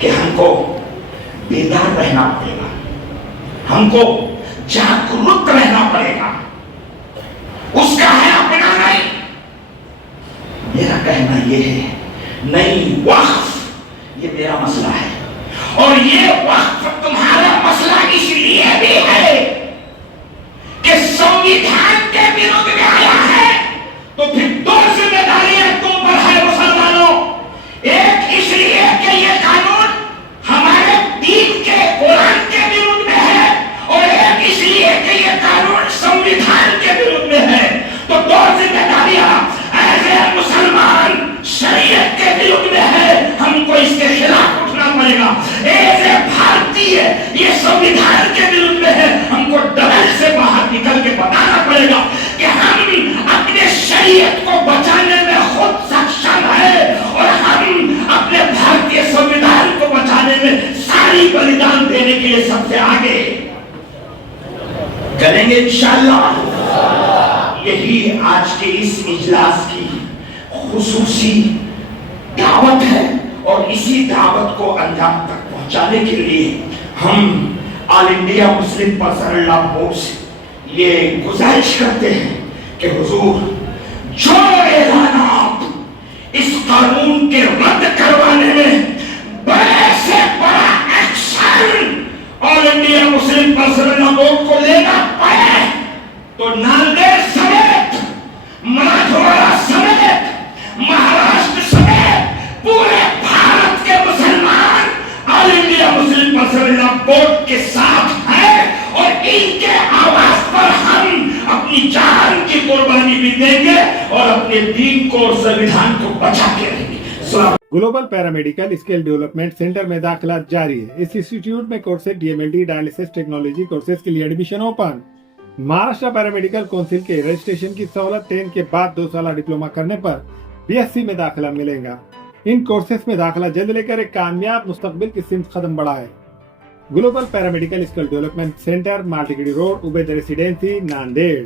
कि हमको बेदार रहना पड़ेगा, हमको जागरूक रहना पड़ेगा। उसका है अपना नहीं। मेरा कहना यह है, नहीं वक्फ ये मेरा मसला है, और ये वक्फ तुम्हारा मसला इसलिए भी है कि संविधान के विरुद्ध में आया है। तो फिर दो जिम्मेदारियां तुम पर है मुसलमानों। एक इसलिए कि ये कानून हमारे दीन के कुरान के विरुद्ध में है, और एक इसलिए कि ये कानून संविधान के विरुद्ध में है। तो दो जिम्मेदारियां एज ए मुसलमान शरीयत के विरुद्ध में है, हमको इसके खिलाफ उठना पड़ेगा। एज ए भारतीय ये संविधान के विरुद्ध में है, हमको डर से बाहर निकल के बताना पड़ेगा कि हम अपने शरीयत को बचाने में खुद सक्षम है, और हम अपने भारतीय संविधान को बचाने में सारी बलिदान देने के लिए सबसे आगे करेंगे इंशाअल्लाह। यही आज के इस इजलास की खुसूसी दावत है, और इसी दावत को अंजाम तक पहुंचाने के लिए हम all India Muslim personal law board से ये गुजारिश करते हैं कि हुजूर जो ऐलानात इस कानून के रद्द करवाने में बड़े से बड़ा action all India Muslim personal law board को लेना पड़े, तो नांदेड़ समेत, मराठवाड़ा समेत, महाराष्ट्र समेत पूरे भारत के मुसलमान all India Muslim personal law board के साथ हैं, और इनके आवाज पर हम अपनी जान की कुर्बानी भी देंगे और अपने दीन को और संविधान को बचा के रहेंगे। Global paramedical skill development centre में दाखिला जारी है। इस इंस्टीट्यूट में courses DMLT dialysis technology courses के लिए admission open. Maharashtra paramedical council के रजिस्ट्रेशन की सहूलत 10 के बाद 2 साल डिप्लोमा करने पर BSc में दाखिला मिलेगा। इन कोर्सेज में दाखिला जल्द लेकर एक कामयाब मुस्तकबिल की सिमत कदम बढ़ाए। Global paramedical skill development centre, Maltigiri road, Ubaid residency, Nanded.